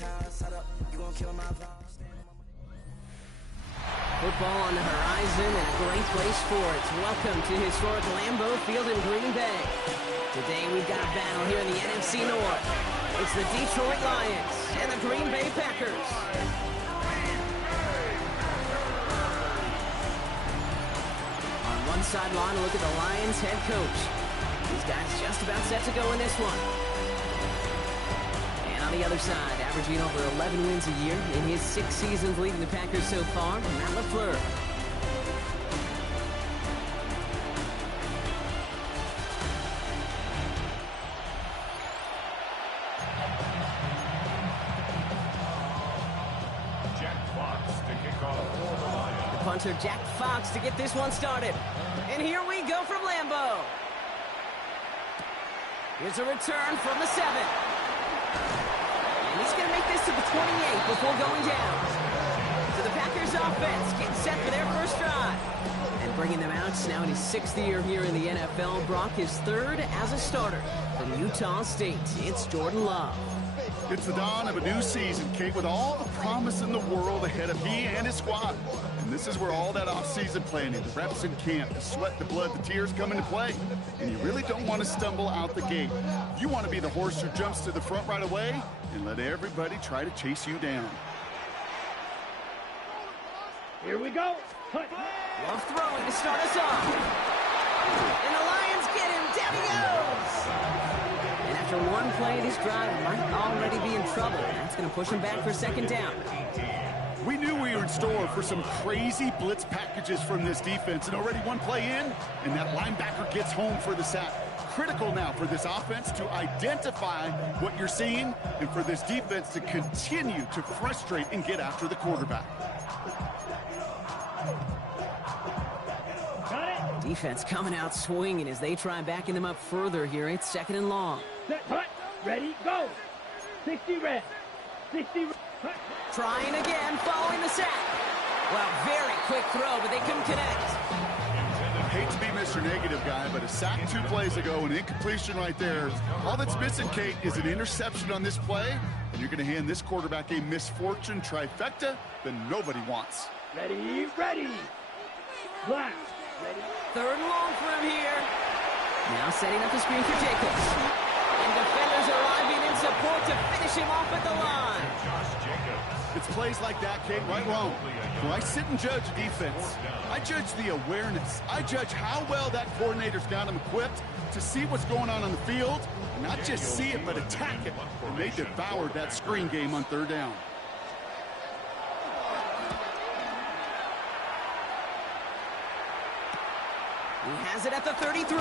Football on the horizon and a great place for it. Welcome to historic Lambeau Field in Green Bay. Today we've got a battle here in the NFC North. It's the Detroit Lions and the Green Bay Packers. On one sideline, a look at the Lions head coach. These guys just about set to go in this one. And on the other side, averaging over 11 wins a year in his 6 seasons leading the Packers so far, Matt LaFleur. Punter Jack Fox to get this one started. And here we go from Lambeau. Here's a return from the 7. And he's going to make this to the 28 before going down. So the Packers offense getting set for their first drive. And bringing them out now in his 6th year here in the NFL. Brock his 3rd as a starter from Utah State. It's Jordan Love. It's the dawn of a new season, Kate, with all the promise in the world ahead of he and his squad. And this is where all that off-season planning, the reps in camp, the sweat, the blood, the tears come into play. And you really don't want to stumble out the gate. You want to be the horse who jumps to the front right away and let everybody try to chase you down. Here we go. Love throwing to start us off. And the Lions get him. Down he goes. And after one play, this drive might already be in trouble. That's going to push him back for 2nd down. We knew we were in store for some crazy blitz packages from this defense, and already one play in, and that linebacker gets home for the sack. Critical now for this offense to identify what you're seeing, and for this defense to continue to frustrate and get after the quarterback. Defense coming out swinging as they try backing them up further here. It's 2nd and long. Set, cut, ready, go. 60 red. 60 red. Trying again, following the sack. Well, very quick throw, but they couldn't connect. Hate to be Mr. Negative guy, but a sack 2 plays ago, an incompletion right there. All that's missing, Kate, is an interception on this play, and you're going to hand this quarterback a misfortune trifecta that nobody wants. Ready, ready. Black. Ready. 3rd and long for him here. Now setting up the screen for Jacobs. And defenders arriving in support to finish him off at the line. It's plays like that, Kate, right wrong. When I sit and judge a defense, I judge the awareness. I judge how well that coordinator's got them equipped to see what's going on the field, and not just see it, but attack it. And they devoured that screen game on 3rd down. He has it at the 33.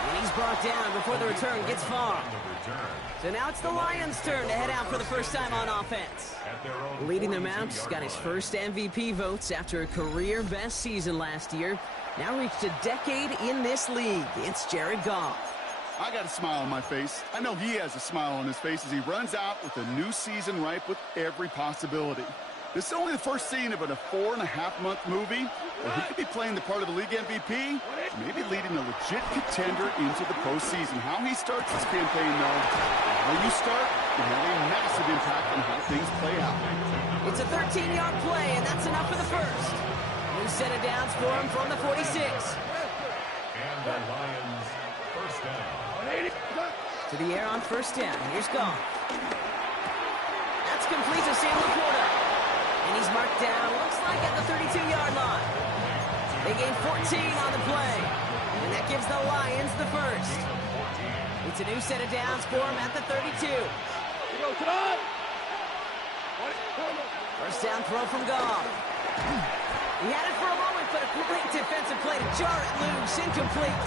And he's brought down before the return gets far. So now it's the Lions' turn to head out for the first time on offense. Leading them out, he's got his first MVP votes after a career-best season last year. Now reached a decade in this league. It's Jared Goff. I got a smile on my face. I know he has a smile on his face as he runs out with a new season ripe with every possibility. This is only the first scene of a 4.5-month movie where he could be playing the part of the league MVP, maybe leading a legit contender into the postseason. How he starts this campaign, though, how you start can have a massive impact on how things play out. It's a 13-yard play, and that's enough for the first. New set of downs for him from the 46. And the Lions first down. To the air on 1st down. Here's Goff. That's complete to Sam Laporta. And he's marked down, looks like at the 32-yard line. They gain 14 on the play. And that gives the Lions the first. It's a new set of downs for him at the 32. First down throw from Goff. He had it for a moment, but a great defensive play to jar it loose, incomplete.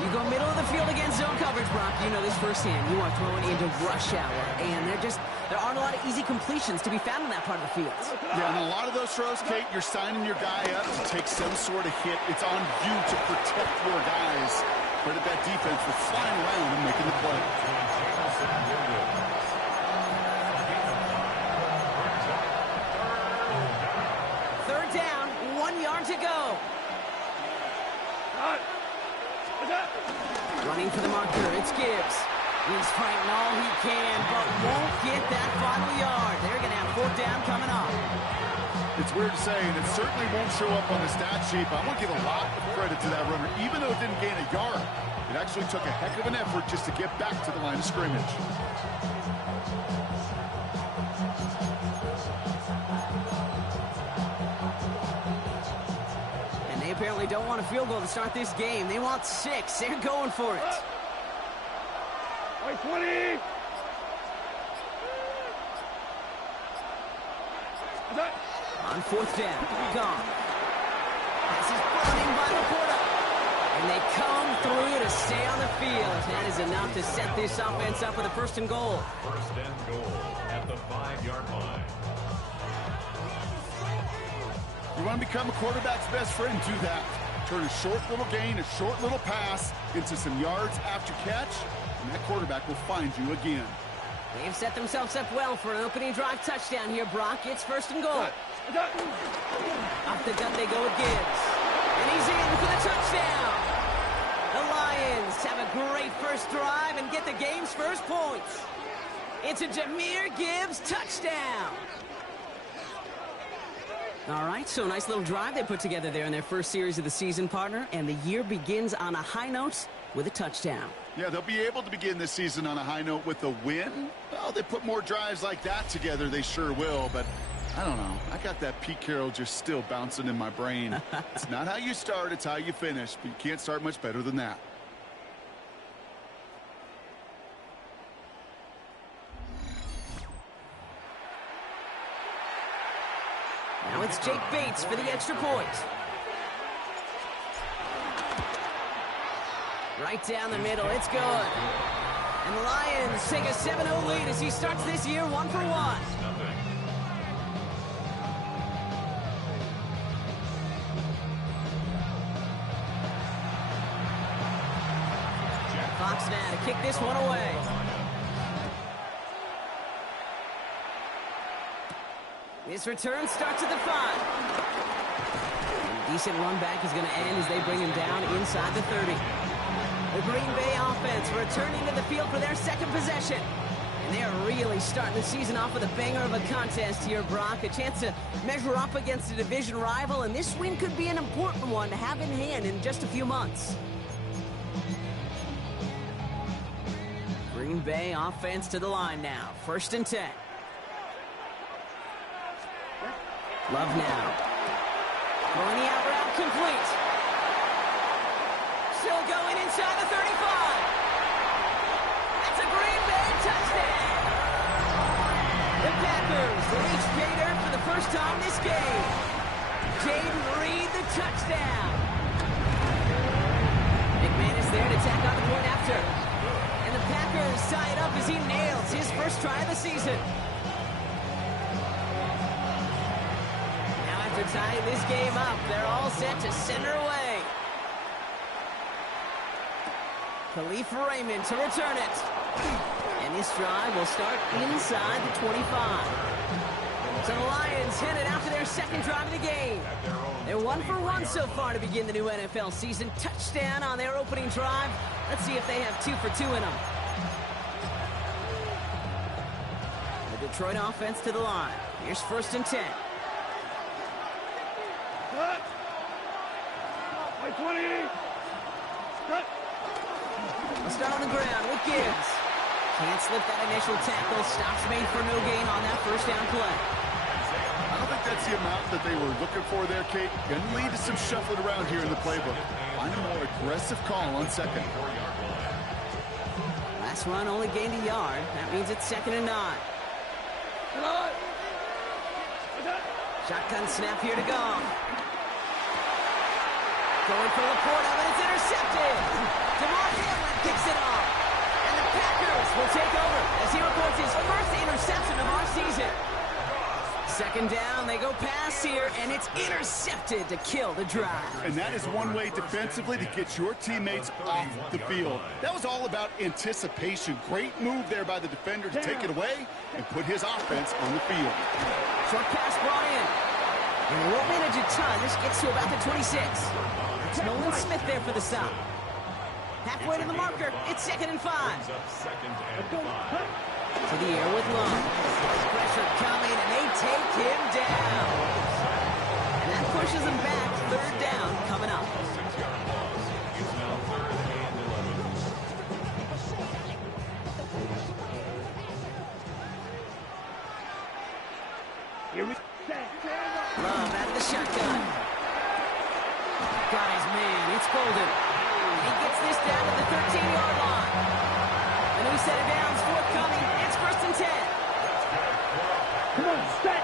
You go middle of the field against zone coverage, Brock. You know this firsthand. You are throwing into rush hour, and there aren't a lot of easy completions to be found in that part of the field. Yeah, and a lot of those throws, Kate, you're signing your guy up to take some sort of hit. It's on you to protect your guys. Credit that defense for flying around and making the play. Third down, 1 yard to go. Running for the marker, it's Gibbs. He's fighting all he can, but won't get that final yard. They're going to have fourth down coming up. It's weird to say, and it certainly won't show up on the stat sheet, but I want to give a lot of credit to that runner. Even though it didn't gain a yard, it actually took a heck of an effort just to get back to the line of scrimmage. And they apparently don't want a field goal to start this game. They want 6. They're going for it. 20. On fourth down, gone. This is burning by Laporta. And they come through to stay on the field. That is enough to set this offense up with a first and goal. First and goal at the 5-yard line. You want to become a quarterback's best friend, do that. Turn a short little gain, a short little pass into some yards after catch, and that quarterback will find you again. They've set themselves up well for an opening drive touchdown here, Brock. It's first and goal. Off the gut they go with Gibbs. And he's in for the touchdown. The Lions have a great first drive and get the game's first points. It's a Jahmyr Gibbs touchdown. All right, so a nice little drive they put together there in their first series of the season, partner. And the year begins on a high note with a touchdown. Yeah, they'll be able to begin this season on a high note with a win. Well, they put more drives like that together, they sure will, but I don't know. I got that Pete Carroll just still bouncing in my brain. It's not how you start, it's how you finish, but you can't start much better than that. Now it's Jake Bates for the extra point. Right down the middle, it's good. And the Lions take a 7-0 lead as he starts this year 1 for 1. Fox now to kick this one away. This return starts at the 5. A decent run back is going to end as they bring him down inside the 30. The Green Bay offense returning to the field for their second possession. And they are really starting the season off with a banger of a contest here, Brock. A chance to measure up against a division rival, and this win could be an important one to have in hand in just a few months. Green Bay offense to the line now. First and 10. Love now. Throwing the out route complete. Still going inside the 35. That's a Green Bay touchdown. The Packers reach pay dirt for the first time this game. Jaden Reed, the touchdown. McManus there to tack on the point after. And the Packers tie it up as he nails his first try of the season. Now after tying this game up, they're all set to send her away. Khalif Raymond to return it. And this drive will start inside the 25. So the Lions headed out to their second drive of the game. They're 1 for 1 so far to begin the new NFL season. Touchdown on their opening drive. Let's see if they have 2 for 2 in them. The Detroit offense to the line. Here's first and 10. Cut. 20. Cut. Let's start on the ground with Gibbs. Can't slip that initial tackle. Stops made for no gain on that first down play. I don't think that's the amount that they were looking for there, Kate. Going to lead to some shuffling around here in the playbook. Find a more aggressive call on second. Last run only gained a yard. That means it's 2nd and 9. Shotgun snap here to go. Going for Laporta, but it's intercepted. DeMar Hamlin picks it off. And the Packers will take over as he reports his first interception of our season. 2nd down, they go pass here, and it's intercepted to kill the drive. And that is one way defensively to get your teammates off the field. That was all about anticipation. Great move there by the defender to take it away and put his offense on the field. Short pass brought in. And they won't manage a ton. This gets to about the 26. It's Nolan Smith there for the stop. Halfway to the marker. It's 2nd and 5. Brings up 2nd and 5. To the air with Love. Pressure coming, and they take him down. And that pushes him back. 3rd down coming up. 6-yard loss. It's now 3rd and 11. Here we go. Love out of the shotgun. Got his man. It's Golden. He gets this down to the 13-yard line. A new set of downs forthcoming. It's 1st and 10. Come on, set.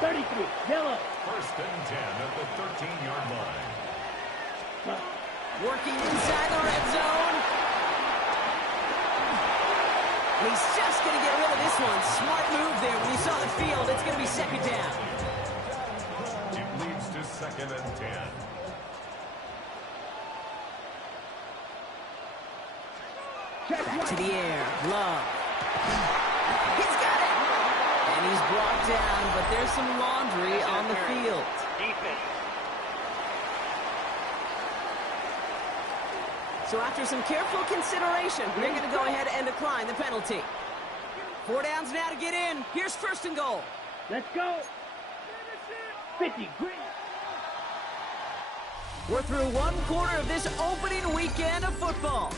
33, yellow. 1st and 10 at the 13-yard line. Working inside the red zone. He's just going to get rid of this one. Smart move there. When you saw the field, it's going to be 2nd down. It leads to 2nd and 10. Back to the air. Love. He's got it. And he's brought down, but there's some laundry on the field. So after some careful consideration, they're going to go ahead and decline the penalty. 4 downs now to get in. Here's 1st and goal. Let's go. 50, green. We're through 1 quarter of this opening weekend of football.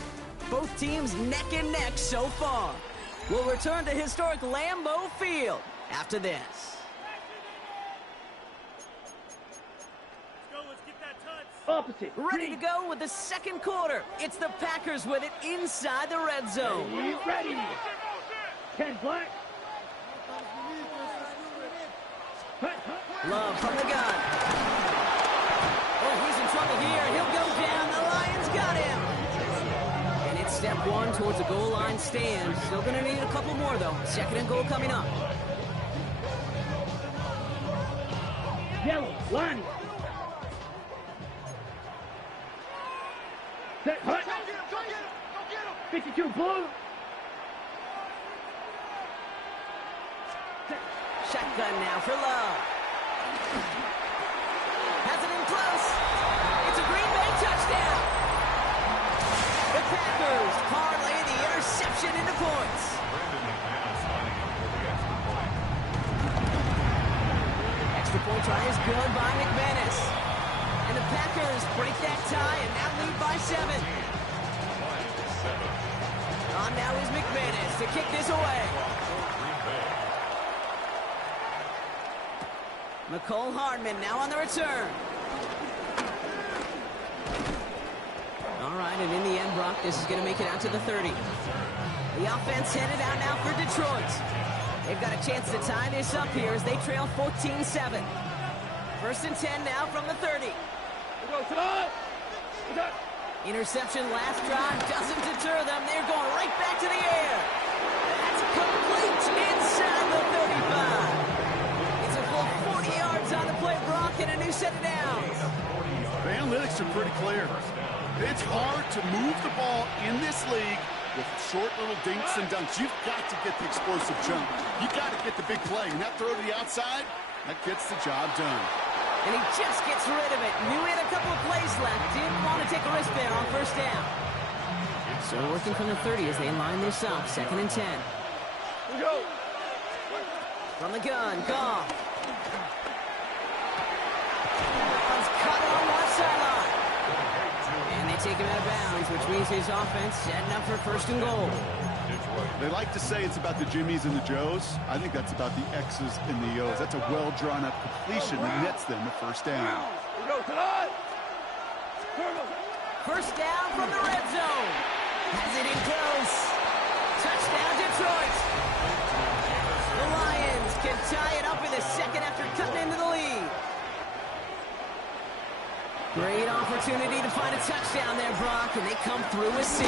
Both teams neck and neck so far. We'll return to historic Lambeau Field after this. Opposite. Ready to go with the 2nd quarter. It's the Packers with it inside the red zone. Ready. 10 black. Love from the gun. Oh, he's in trouble here. He'll go down. The Lions got him. And it's step 1 towards a goal line stand. Still going to need a couple more, though. 2nd and goal coming up. Yellow, line. Set, hut. 52, blue. Shotgun now for Love. Has it in close. It's a Green Bay touchdown. The Packers parlay the interception into points. Brandon McManus lining up for the extra point. Extra point try is good by McManus. And the Packers break that tie and now lead by 7. On now is McManus to kick this away. McCole Hardman now on the return. All right, and in the end, Brock, this is going to make it out to the 30. The offense headed out now for Detroit. They've got a chance to tie this up here as they trail 14-7. 1st and 10 now from the 30. Interception last drive doesn't deter them. They're going right back to the air. That's complete inside the 35. It's a full 40 yards on the play, Brock, and a new set of downs. The analytics are pretty clear. It's hard to move the ball in this league with short little dinks and dunks. You've got to get the explosive jump. You've got to get the big play. And that throw to the outside, that gets the job done. And he just gets rid of it. Knew he had a couple of plays left. Didn't want to take a risk there on 1st down. So working from the 30 as they line this up. 2nd and 10. Go. From the gun, Goff. One's cut on one sideline. And they take him out of bounds, which means his offense setting up for 1st and goal. They like to say it's about the Jimmies and the Joes. I think that's about the X's and the O's. That's a well-drawn-up completion that nets them the 1st down. 1st down from the red zone. Has it in close. Touchdown, Detroit. The Lions can tie it up in the 2nd after cutting into the lead. Great opportunity to find a touchdown there, Brock, and they come through with 6.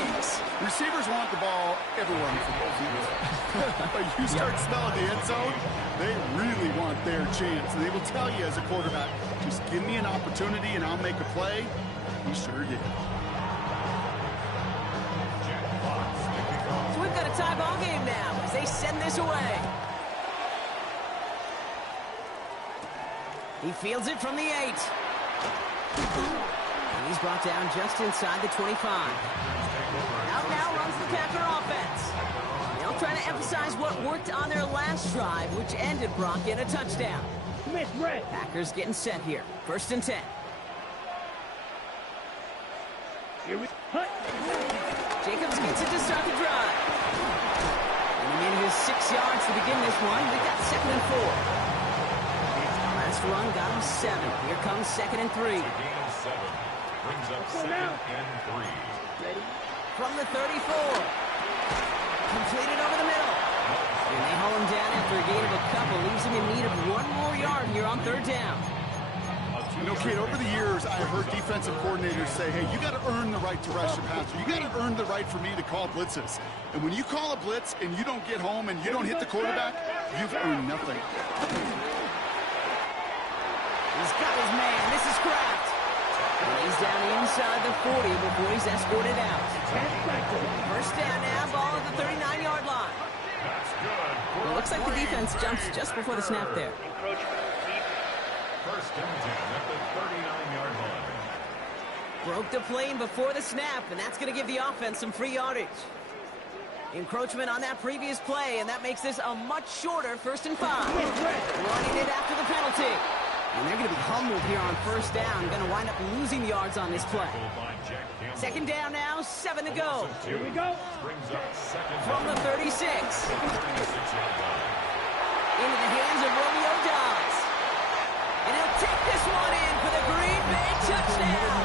Receivers want the ball everywhere on the football field. But you start smelling the end zone, they really want their chance. And they will tell you as a quarterback, just give me an opportunity and I'll make a play. He sure did. So we've got a tie ball game now as they send this away. He fields it from the 8. He's brought down just inside the 25. Out now runs the Packer offense. They'll try to emphasize what worked on their last drive, which ended Brock in a touchdown. Packers getting set here. 1st and 10. Jacobs gets it to start the drive. And he made his 6 yards to begin this one. We got 2nd and 4. Last run got him 7. Here comes 2nd and 3. Gain of 7. Brings up 2nd and 3. From the 34. Completed over the middle. And they haul him down after a gain of a couple. Leaves him in need of 1 more yard here on 3rd down. You know, Kate, over the years, I've heard defensive coordinators say, hey, you got to earn the right to rush the passer. You got to earn the right for me to call blitzes. And when you call a blitz and you don't get home and you don't hit the quarterback, you've earned nothing. He's got his man. This is Kraft. And he's down inside the 40 before he's escorted out. 1st down now, ball at the 39-yard line. That's good. It looks like the defense jumps just before the snap there. 1st and 10 at the 39-yard line. Broke the plane before the snap, and that's going to give the offense some free yardage. Encroachment on that previous play, and that makes this a much shorter 1st and 5. Running it after the penalty. And they're going to be humbled here on 1st down. Going to wind up losing yards on this play. 2nd down now, 7 to go. Here we go. From the 36. Into the hands of Romeo Dobbs. And he'll take this one in for the Green Bay touchdown.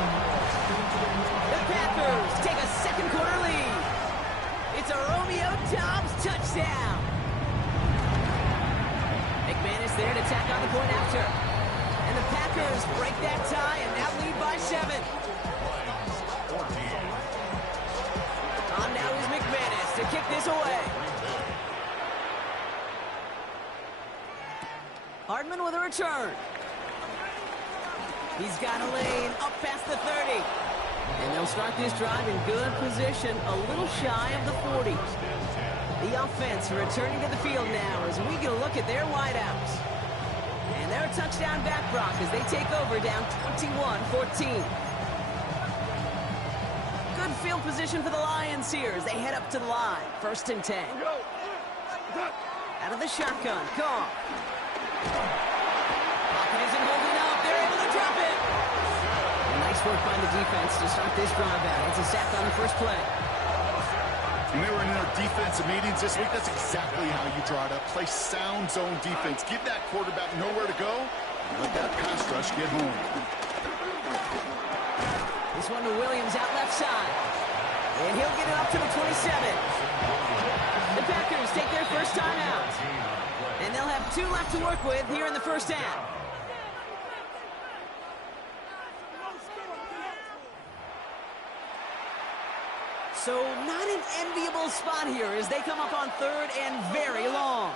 The Packers take a 2nd quarter lead. It's a Romeo Dobbs touchdown. McManus there to tack on the point after. And the Packers break that tie and now lead by 7. On now is McManus to kick this away. Hardman with a return. He's got a lane up past the 30. And they'll start this drive in good position, a little shy of the 40. The offense returning to the field now as we get a look at their wideouts. And they're a touchdown back, Brock, as they take over down 21-14. Good field position for the Lions here as they head up to the line. 1st and 10. Out of the shotgun, Goff. Pocket isn't holding up. They're able to drop it. And nice work by the defense to start this drive out. It's a sack on the first play. When they were in our defensive meetings this week, that's exactly how you draw it up. Play sound zone defense. Give that quarterback nowhere to go. And let that pass rush get home. This one to Williams out left side. And he'll get it up to the 27. The Packers take their first time out. And they'll have 2 left to work with here in the 1st half. So not an enviable spot here as they come up on 3rd and very long.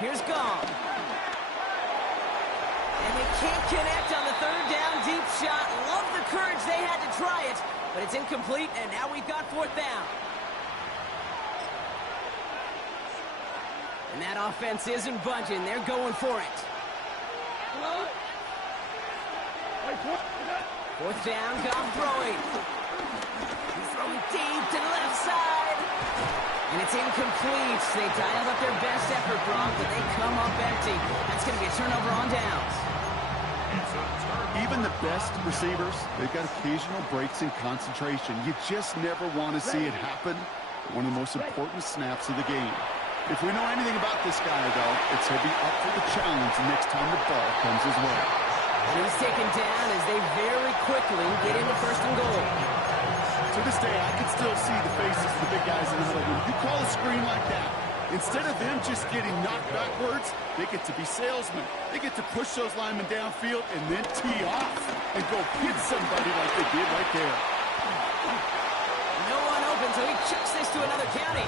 Here's Goff. And they can't connect on the 3rd down deep shot. Love the courage they had to try it, but it's incomplete, and now we've got 4th down. And that offense isn't budging. They're going for it. 4th down, Goff throwing. He's throwing deep to the left side. And it's incomplete. They dialed up their best effort, Brock, but they come up empty. That's going to be a turnover on downs. Even the best receivers, they've got occasional breaks in concentration. You just never want to see it happen. One of the most important snaps of the game. If we know anything about this guy, though, it's he'll be up for the challenge next time the ball comes his way. And he's taken down as they very quickly get into 1st and goal. To this day, I can still see the faces of the big guys in the huddle. When you call a screen like that, instead of them just getting knocked backwards, they get to be salesmen. They get to push those linemen downfield and then tee off and go hit somebody like they did right there. No one open, so he chucks this to another county.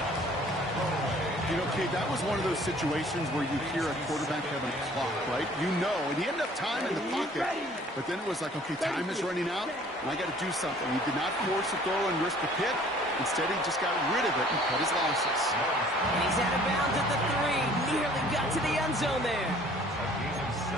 You know, Kate, that was one of those situations where you hear a quarterback having a clock, right? You know, and he ended up time in the pocket. But then it was like, okay, time is running out, and I got to do something. He did not force a throw and risk a pick. Instead, he just got rid of it and cut his losses. And he's out of bounds at the 3. Nearly got to the end zone there.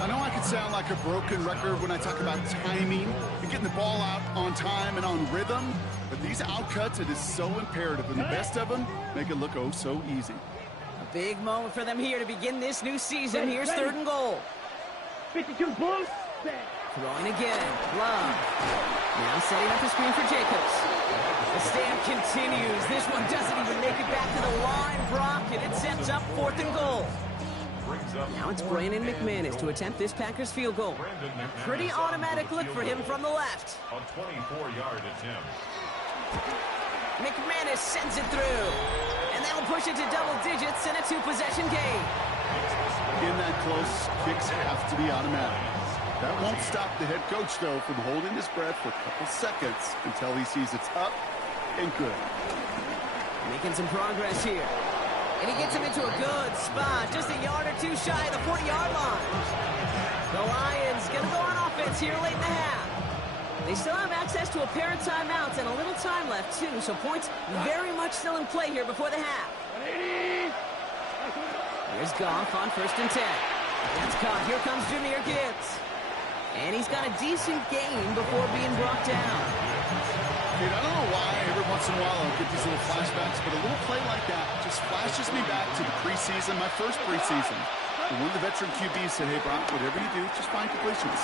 I know I can sound like a broken record when I talk about timing and getting the ball out on time and on rhythm, but these outcuts, it is so imperative, and the best of them make it look oh so easy. A big moment for them here to begin this new season. Here's 3rd and goal. 52 blue. Throwing again. Love. Now setting up the screen for Jacobs. The stand continues. This one doesn't even make it back to the line, Brock, and it sets up 4th and goal. Now it's Brandon McManus to attempt this Packers field goal. A pretty automatic look for him from the left. A 24-yard attempt. McManus sends it through. And that'll push it to double digits and a 2-possession game. In that close, kicks have to be automatic. That won't stop the head coach, though, from holding his breath for a couple seconds until he sees it's up and good. Making some progress here. And he gets him into a good spot, just a yard or two shy of the 40-yard line. The Lions going to go on offense here late in the half. They still have access to a pair of timeouts and a little time left, too, so points very much still in play here before the half. Here's Goff on 1st and 10. That's caught. Here comes Jahmyr Gibbs. And he's got a decent game before being brought down. Dude, I don't know why every once in a while I'll get these little flashbacks, but a little play like that just flashes me back to the preseason, my first preseason. And one of the veteran QBs said, hey, Brock, whatever you do, just find completions.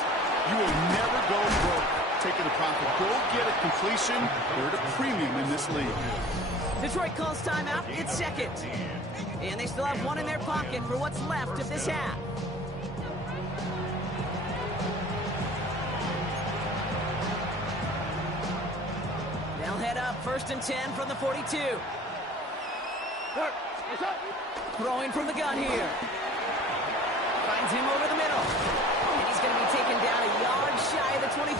You will never go broke taking a profit. Go get a completion. They're at a premium in this league. Detroit calls timeout. It's 2nd. And they still have one in their pocket for what's left of this half. They'll head up 1st and 10 from the 42. Throwing from the gun here. Finds him over the middle. And he's going to be taken down a yard shy of the 25.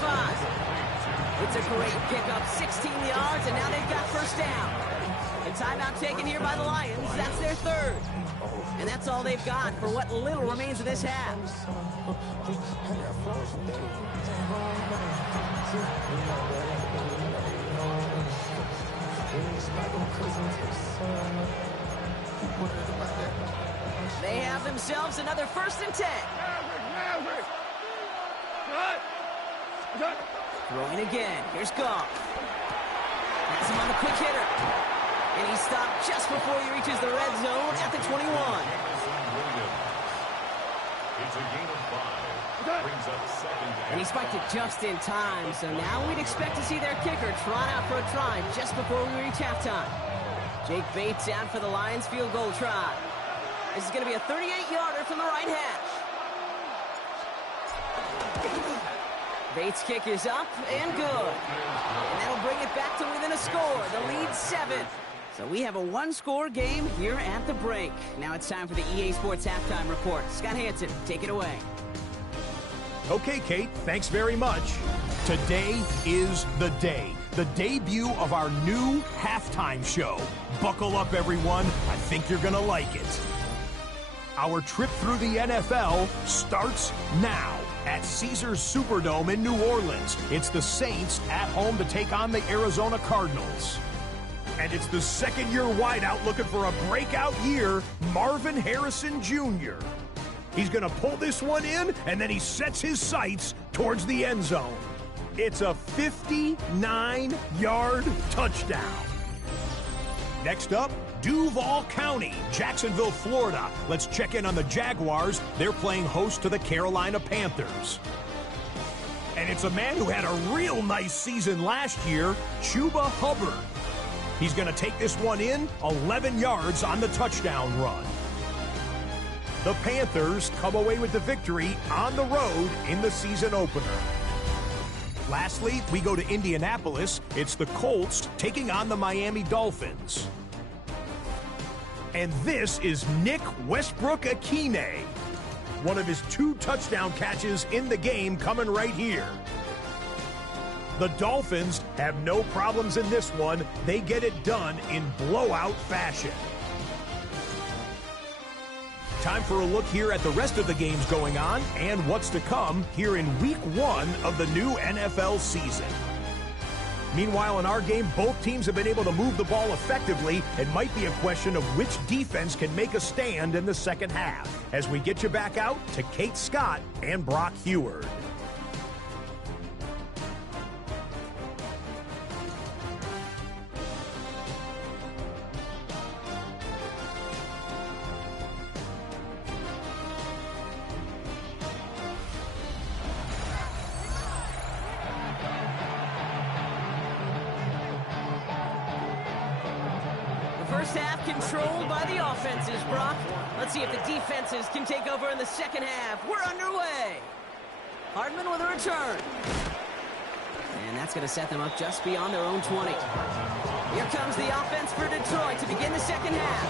It's a great pickup, 16 yards, and now they've got 1st down. A timeout taken here by the Lions. That's their 3rd. And that's all they've got for what little remains of this half. They have themselves another 1st and 10. Throwing again. Here's Goff. Has him on the quick hitter. And he stopped just before he reaches the red zone at the 21. It's a gain of 5. Brings up 2nd. And he spiked it just in time, so now we'd expect to see their kicker trot out for a try just before we reach halftime. Jake Bates out for the Lions field goal try. This is going to be a 38-yarder from the right hash. Bates' kick is up and good. And that'll bring it back to within a score. The lead's 7. So we have a one-score game here at the break. Now it's time for the EA Sports Halftime Report. Scott Hansen, take it away. Okay, Kate, thanks very much. Today is the day. The debut of our new halftime show. Buckle up, everyone. I think you're going to like it. Our trip through the NFL starts now at Caesars Superdome in New Orleans. It's the Saints at home to take on the Arizona Cardinals. And it's the second-year wideout looking for a breakout year, Marvin Harrison Jr. He's going to pull this one in, and then he sets his sights towards the end zone. It's a 59-yard touchdown. Next up, Duval County, Jacksonville, Florida. Let's check in on the Jaguars. They're playing host to the Carolina Panthers. And it's a man who had a real nice season last year, Chuba Hubbard. He's going to take this one in, 11 yards on the touchdown run. The Panthers come away with the victory on the road in the season opener. Lastly, we go to Indianapolis. It's the Colts taking on the Miami Dolphins. And this is Nick Westbrook-Akine. One of his 2 touchdown catches in the game coming right here. The Dolphins have no problems in this one. They get it done in blowout fashion. Time for a look here at the rest of the games going on and what's to come here in Week 1 of the new NFL season. Meanwhile, in our game, both teams have been able to move the ball effectively. It might be a question of which defense can make a stand in the second half. As we get you back out to Kate Scott and Brock Heward. First half controlled by the offenses, Brock. Let's see if the defenses can take over in the second half. We're underway. Hardman with a return. And that's going to set them up just beyond their own 20. Here comes the offense for Detroit to begin the second half.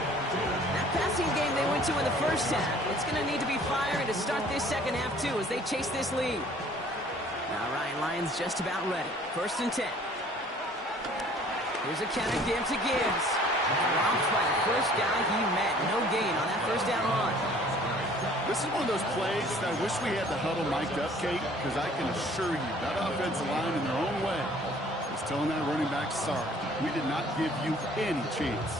That passing game they went to in the first half, it's going to need to be firing to start this second half, too, as they chase this lead. Now, Ryan Lyons just about ready. 1st and 10. Here's a counter give to Gibbs. Dropped by the first guy he met. No gain on that first down run. This is one of those plays that I wish we had the huddle mic'd up, Kate, because I can assure you that offensive line in their own way is telling that running back, sorry, we did not give you any chance.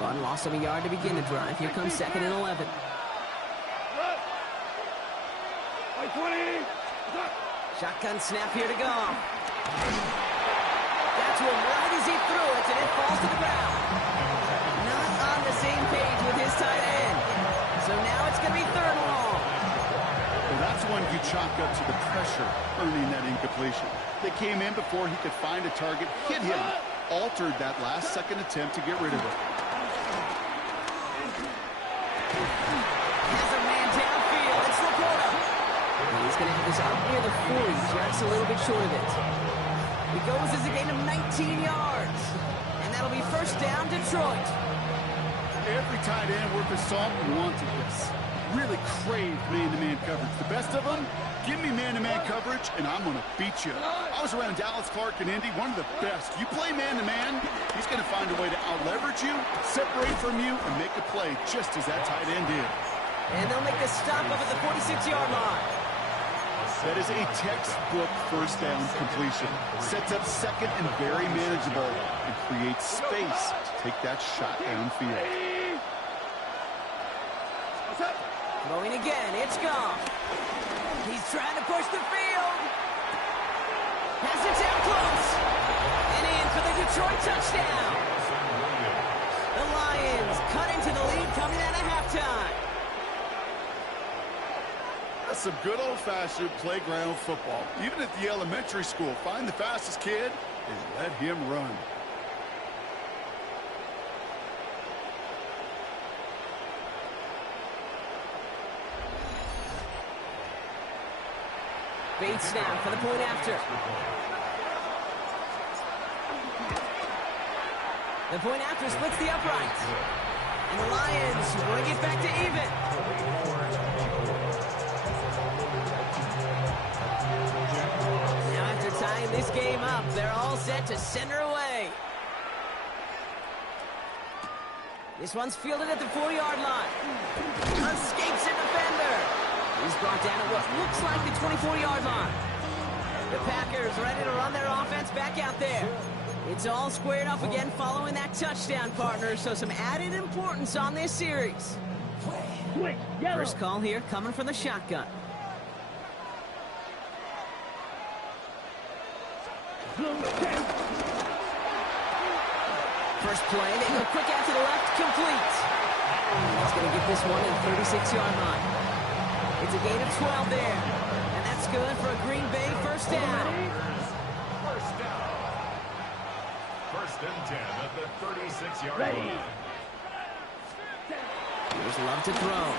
Run loss of a yard to begin the drive. Here comes 2nd and 11. Shotgun snap here to go. That's one right as he threw it, and it falls to the ground. Not on the same page with his tight end. So now it's going to be 3rd and long. Well, that's one you chalk up to the pressure earning that incompletion. They came in before he could find a target, hit him, altered that last-second attempt to get rid of it. Has a man downfield. It's Laporta. And he's going to have this up near the 40, just a little bit short of it. He goes as a gain of 19 yards. And that'll be 1st down, Detroit. Every tight end worth his salt wanted this. Really craved man-to-man coverage. The best of them, give me man-to-man coverage, and I'm going to beat you. I was around Dallas Clark and Indy, one of the best. You play man-to-man, he's going to find a way to out-leverage you, separate from you, and make a play just as that tight end did. And they'll make the stop up at the 46-yard line. That is a textbook 1st down completion. Sets up 2nd and very manageable and creates space to take that shot downfield. Throwing again, it's gone. He's trying to push the field. Has it down close. And in for the Detroit touchdown. The Lions cut into the lead coming out of halftime. That's some good old-fashioned playground football. Even at the elementary school, find the fastest kid and let him run. Bait snap for the point after. The point after splits the uprights. And the Lions bring it back to even. Now after tying this game up, they're all set to center away. This one's fielded at the 4-yard line. Escapes a defender. He's brought down at what looks like the 24-yard line. The Packers ready to run their offense back out there. It's all squared up again following that touchdown, partner, so some added importance on this series. First call here coming from the shotgun. First play, they go quick out to the left, complete. He's going to get this one at the 36-yard line. It's a gain of 12 there. And that's good for a Green Bay 1st down. 1st and 10 at the 36-yard line. Here's Love to throw.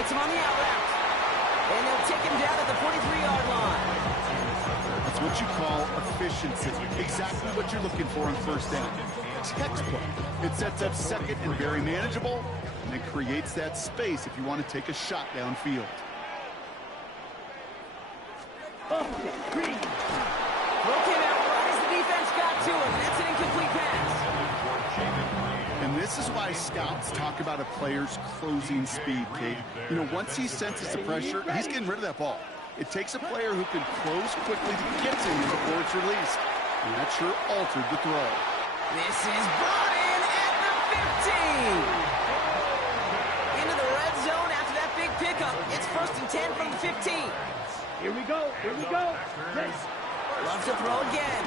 Hits him on the out route. And they'll take him down at the 43-yard line. That's what you call efficiency. Exactly what you're looking for on 1st down. Textbook. It sets up 2nd and very manageable, and it creates that space if you want to take a shot downfield. Throw came out right as the defense got to him. That's an incomplete pass. And this is why scouts talk about a player's closing speed, Kate. You know, once he senses the pressure, he's getting rid of that ball. It takes a player who can close quickly to get to him before it's released. And that sure altered the throw. This is brought in at the 15. Into the red zone after that big pickup. It's 1st and 10 from the 15. Here we go. Here we go. Ready. Loves to throw again.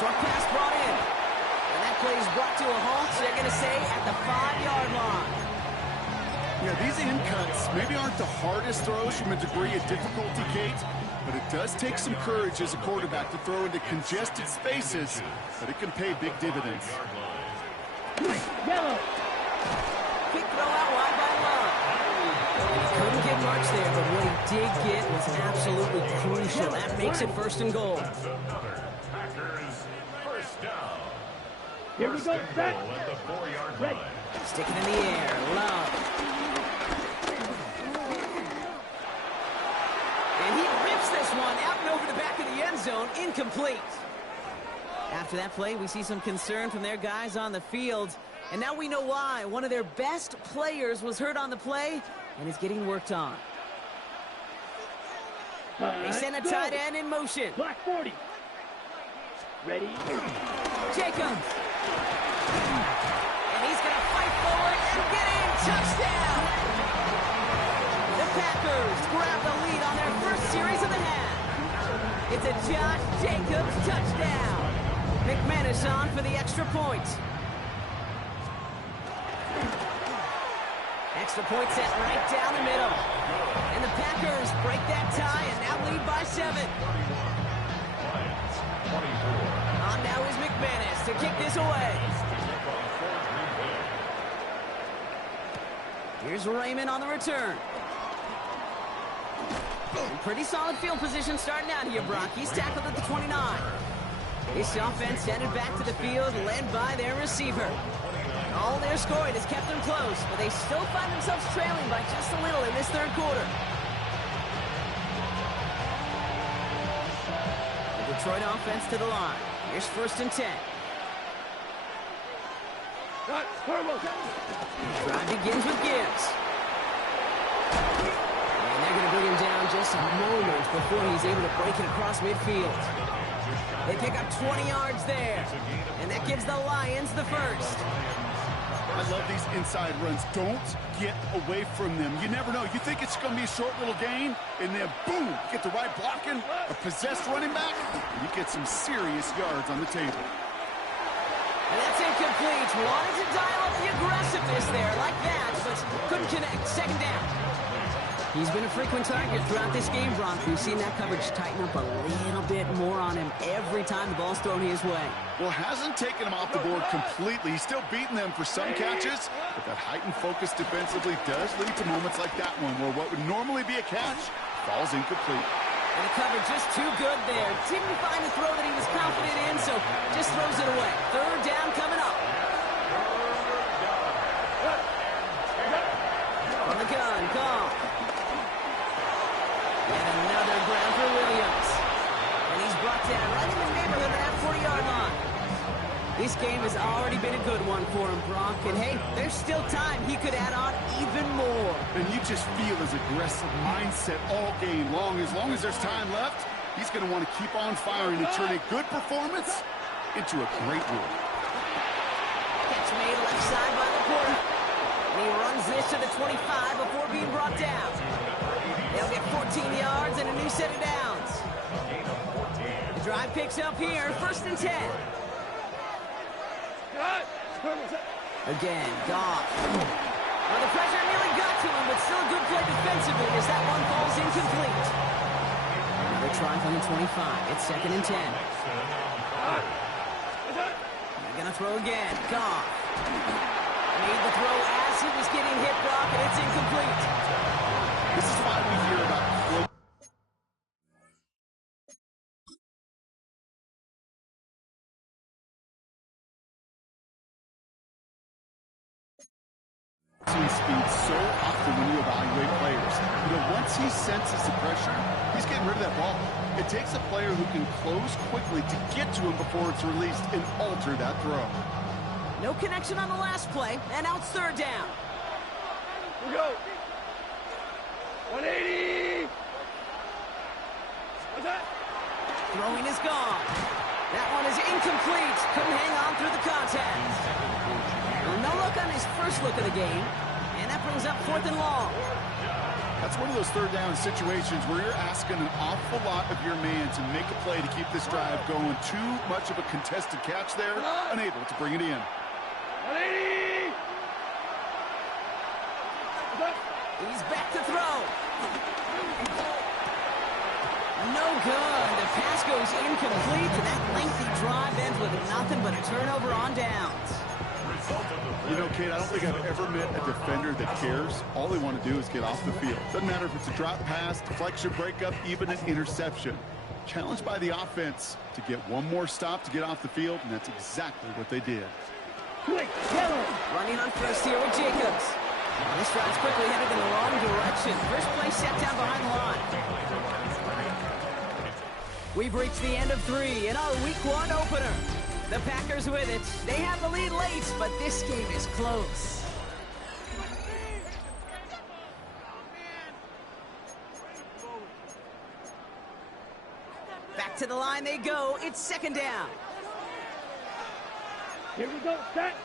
Short pass brought in. And that play is brought to a halt, so they're going to say at the 5-yard line. Yeah, these in cuts maybe aren't the hardest throws from a degree of difficulty, Kate, but it does take some courage as a quarterback to throw into congested spaces, but it can pay big dividends. Yellow. Quick throw out wide by Love. He couldn't get much there, but what he did get was absolutely crucial. That makes it 1st and goal. Here we go. Set. Ready. Stick it in the air. Love. And he rips this one out and over the back of the end zone. Incomplete. After that play, we see some concern from their guys on the field. And now we know why. One of their best players was hurt on the play and is getting worked on. They send a tight end in motion. Black 40. Ready. Jacobs. And he's going to fight forward and get in. Touchdown. The Packers grab the lead on their first series of the half. It's a Josh Jacobs touchdown. McManus on for the extra point. Extra point set right down the middle. And the Packers break that tie and now lead by 7. On now is McManus to kick this away. Here's Raymond on the return. Pretty solid field position starting out here, Brock. He's tackled at the 29. This offense headed back to the field, led by their receiver. All their scoring has kept them close, but they still find themselves trailing by just a little in this 3rd quarter. The Detroit offense to the line. Here's 1st and 10. Drive begins with Gibbs. And they're going to bring him down just a moment before he's able to break it across midfield. They pick up 20 yards there. And that gives the Lions the 1st. I love these inside runs. Don't get away from them. You never know. You think it's going to be a short little gain, and then boom, get the right blocking, a possessed running back, and you get some serious yards on the table. And that's incomplete. Wanted to dial up the aggressiveness there like that, but couldn't connect. 2nd down. He's been a frequent target throughout this game, Bronk. We've seen that coverage tighten up a little bit more on him every time the ball's thrown his way. Well, hasn't taken him off the board completely. He's still beating them for some catches, but that heightened focus defensively does lead to moments like that one where what would normally be a catch falls incomplete. And the cover just too good there. Didn't find the throw that he was confident in, so just throws it away. 3rd down coming up. On the gun, Goff. And another ground for Williams. And he's brought down right in the neighborhood of that 40-yard line. This game has already been a good one for him, Brock. And hey, there's still time. He could add on even more. And you just feel his aggressive mindset all game long. As long as there's time left, he's going to want to keep on firing and turn a good performance into a great win. Catch made left side by the quarter. And he runs this to the 25 before being brought down. They'll get 14 yards and a new set of downs. The drive picks up here, 1st and 10. Again, Goff. Well, the pressure nearly got to him, but still a good play defensively as that one falls incomplete. Another try from the 25. It's 2nd and 10. They're going to throw again. Goff. Made the throw as he was getting hit, Brock, and it's incomplete. This is why we hear about speed so often when you evaluate players. You know, once he senses the pressure, he's getting rid of that ball. It takes a player who can close quickly to get to him before it's released and alter that throw. No connection on the last play, and now it's 3rd down. We go. 180. Throwing is gone. That one is incomplete. Couldn't hang on through the contact. Well, no look on his first look of the game. And that brings up 4th and long. That's one of those third down situations where you're asking an awful lot of your man to make a play to keep this drive going. Too much of a contested catch there, unable to bring it in. He's back to throw. No good. The pass goes incomplete, and that lengthy drive ends with nothing but a turnover on downs. You know, Kate, I don't think I've ever met a defender that cares. All they want to do is get off the field. Doesn't matter if it's a drop pass, deflection, breakup, even an interception. Challenged by the offense to get one more stop to get off the field, and that's exactly what they did. Quick, yellow. Running on first here with Jacobs. This route's quickly headed in the wrong direction. First play set down behind the line. We've reached the end of 3 in our Week 1 opener. The Packers with it. They have the lead late, but this game is close. Back to the line they go. It's 2nd down. Here we go, set.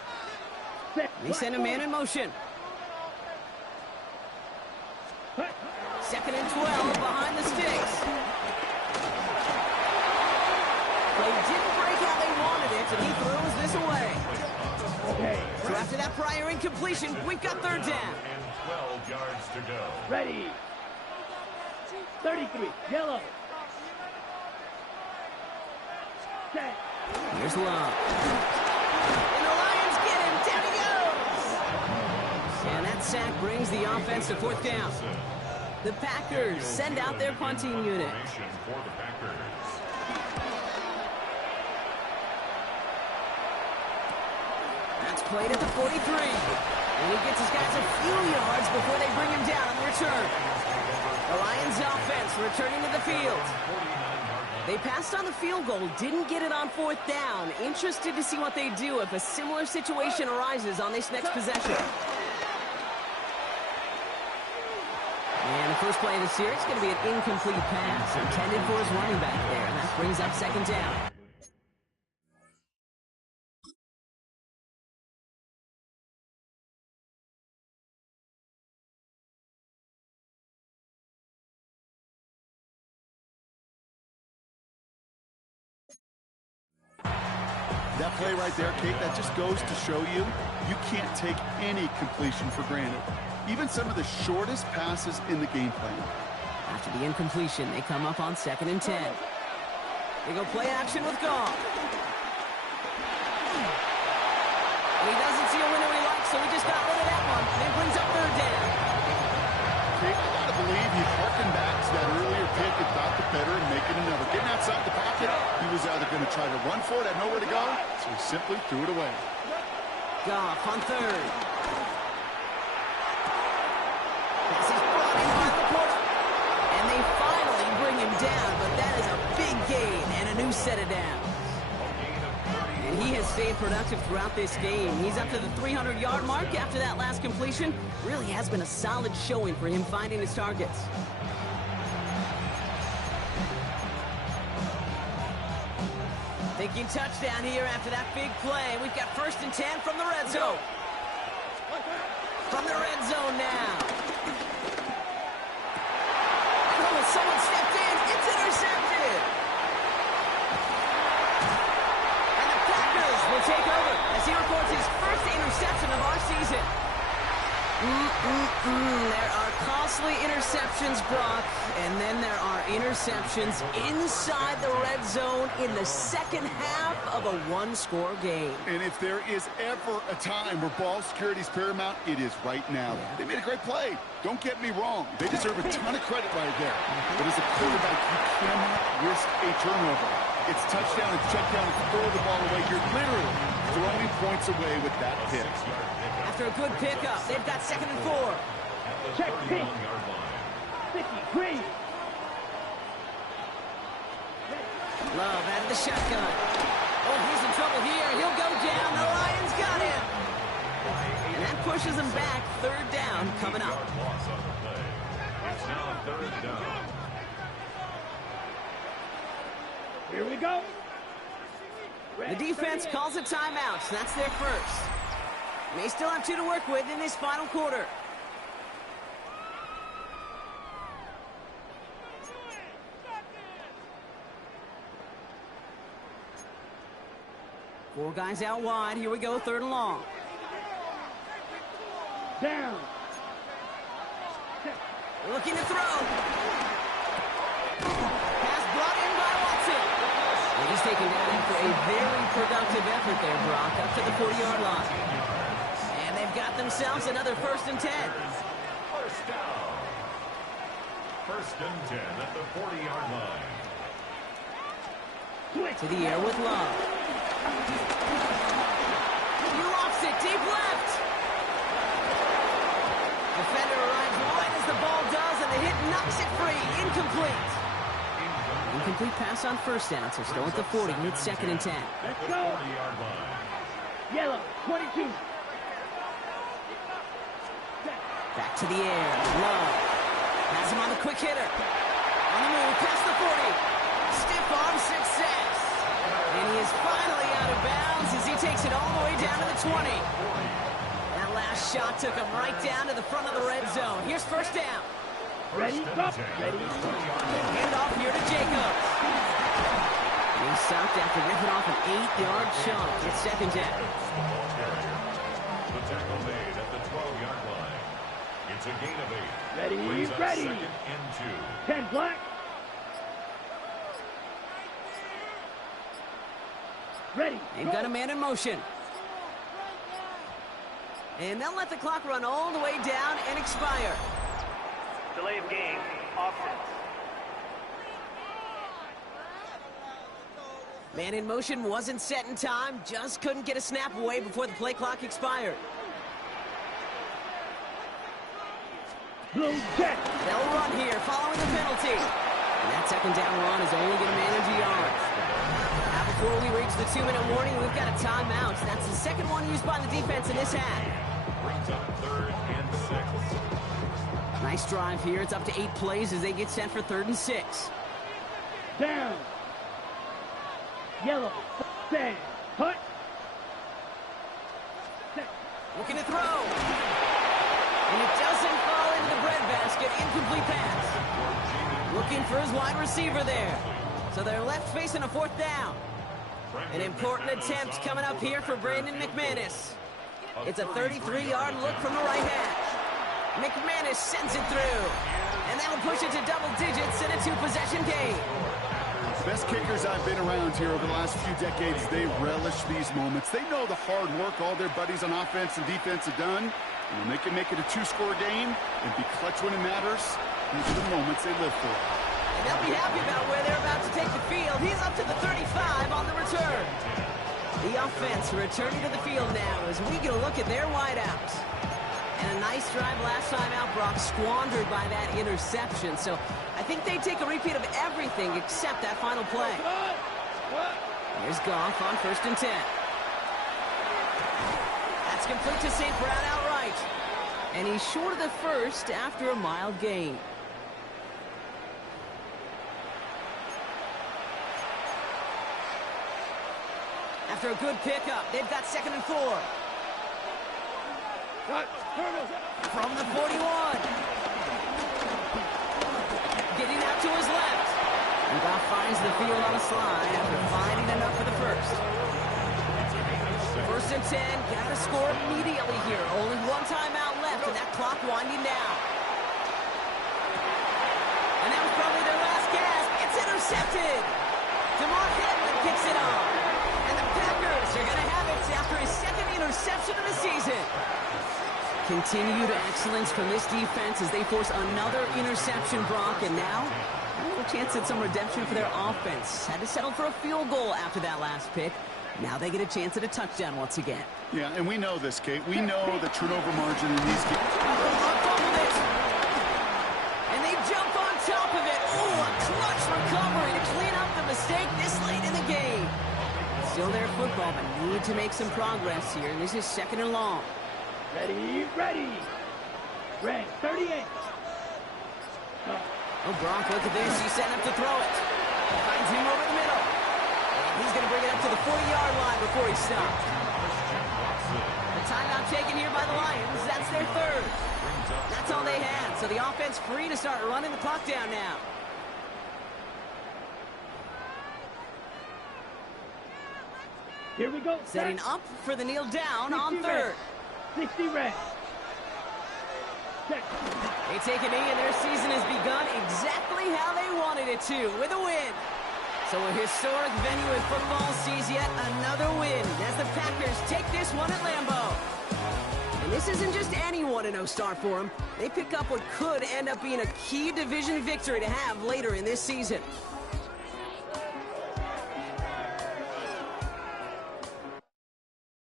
They send a man in motion. 2nd and 12 behind the sticks. They didn't break how they wanted it, and he throws this away. Okay. So after that prior incompletion, we've got 3rd down. And 12 yards to go. Ready. 33, yellow. Set. Here's Love. And the Lions get him. Down he goes. And that sack brings the offense to 4th down. The Packers send out their punting unit. For the Packers. That's played at the 43. And he gets his guys a few yards before they bring him down on the return. The Lions offense returning to the field. They passed on the field goal, didn't get it on 4th down. Interested to see what they do if a similar situation arises on this next possession. And the first play of the series is going to be an incomplete pass intended for his running back there. And that brings up 2nd down. That play right there, Kate, that just goes to show you, you can't take any completion for granted. Even some of the shortest passes in the game plan. After the incompletion, they come up on 2nd and 10. They go play action with Goff. And he doesn't see a winner he likes, so he just got rid of that one. And it brings up 3rd down. Kate, I gotta believe he harkened back to that earlier pick and thought the better and making another. Getting outside the pocket, he was either going to try to run for it, had nowhere to go, so he simply threw it away. Goff on 3rd. This is brought in by Laporta. And they finally bring him down, but that is a big gain and a new set of downs. And he has stayed productive throughout this game. He's up to the 300-yard mark after that last completion. Really has been a solid showing for him finding his targets. Thinking touchdown here after that big play. We've got 1st and 10 from the red zone. From the red zone now. Oh, someone stepped in. It's intercepted. And the Packers will take over as he records his first interception of our season. There are costly interceptions, Brock, and then there are interceptions inside the red zone in the 2nd half of a 1-score game. And if there is ever a time where ball security is paramount, it is right now. They made a great play. Don't get me wrong. They deserve a ton of credit right there. But as a quarterback, you cannot risk a turnover. It's touchdown, it's check down, it's throw the ball away. You're literally throwing points away with that pick. After a good pickup, they've got 2nd and 4. Check Pete. 53. Love out of the shotgun. Oh, he's in trouble here. He'll go down. The Lions got him. And that pushes him back. 3rd down coming up. It's now 3rd down. Here we go. The defense calls a timeout, so that's their first. They still have 2 to work with in this final quarter. Four guys out wide. Here we go, 3rd and long. Down. Looking to throw. Pass brought in by Watson. And he's taken down after a very productive effort there, Brock, up to the 40-yard line. And they've got themselves another 1st and 10. First down. 1st and 10 at the 40-yard line. To the air with Love. He lofts it deep left. Defender arrives right as the ball does, and the hit knocks it free. Incomplete. Incomplete pass on 1st down, so still at the 40. It's 2nd and 10. Let's go. Yellow, 22. Back to the air. Love. Has him on the quick hitter. On the move, past the 40. Stiff arm success. And he is finally out of bounds as he takes it all the way down to the 20. That last shot took him right down to the front of the red zone. Here's 1st down. Ready, go. Ready. Hand off here to Jacobs. And he's stopped after ripping off an 8-yard chunk. It's 2nd down. The tackle made at the 12-yard line. It's a gain of 8. Ready, Brings up ready. 2nd and 2. 10 black. Ready. They've got a man in motion. And they'll let the clock run all the way down and expire. Delay of game, offense. Man in motion wasn't set in time, just couldn't get a snap away before the play clock expired. Blue check. They'll run here following the penalty. And that 2nd down run is only going to manage a yard. Now before we reach the 2-minute warning, we've got a timeout. That's the 2nd one used by the defense in this half. Brings up 3rd and 6. Nice drive here. It's up to 8 plays as they get set for 3rd and 6. Down. Yellow. Stand. Hut. Looking to throw. And it doesn't fall into the breadbasket. Incomplete pass. Looking for his wide receiver there. So they're left facing a 4th down. An important attempt coming up here for Brandon McManus. It's a 33-yard look from the right hash. McManus sends it through. And that'll push it to double digits in a 2-possession game. Best kickers I've been around here over the last few decades, they relish these moments. They know the hard work all their buddies on offense and defense have done. And when they can make it a 2-score game and be clutch when it matters, these are the moments they live for. And they'll be happy about where they're about to take the field. He's up to the 35 on the return. The offense returning to the field now as we get a look at their wideouts. And a nice drive last time out, Brock, squandered by that interception. So I think they take a repeat of everything except that final play. Here's Goff on 1st and 10. That's complete to St. Brown outright. And he's short of the 1st after a mild gain. After a good pickup, they've got 2nd and 4. From the 41. Getting out to his left. And Goff finds the field on a slide after finding enough for the 1st. 1st and 10, got to score immediately here. Only 1 timeout left, and that clock winding down. And that was probably their last gasp. It's intercepted. DeMar Hamlin picks it up. And the Packers are going to have it after his 2nd interception of the season. Continued excellence from this defense as they force another interception, Brock, and now a little chance at some redemption for their offense. Had to settle for a field goal after that last pick. Now they get a chance at a touchdown once again. Yeah, and we know this, Kate. We know the turnover margin in these games. And they jump on top of it. Oh, a clutch recovery to clean up the mistake this late in the game. Still their football, but need to make some progress here. And this is 2nd and long. Ready, ready. Red, 38. Oh, Brock, look at this. He's setting up to throw it. Finds him over the middle. the 40-yard line before he stopped. The timeout taken here by the Lions. That's their third. That's all they had, so the offense free to start running the clock down now. Here we go. Setting up for the kneel down on third. 60 red. Check. They take a knee, and their season has begun exactly how they wanted it to, with a win. So a historic venue in football sees yet another win as the Packers take this one at Lambeau. And this isn't just any 1-0 start for them. They pick up what could end up being a key division victory to have later in this season.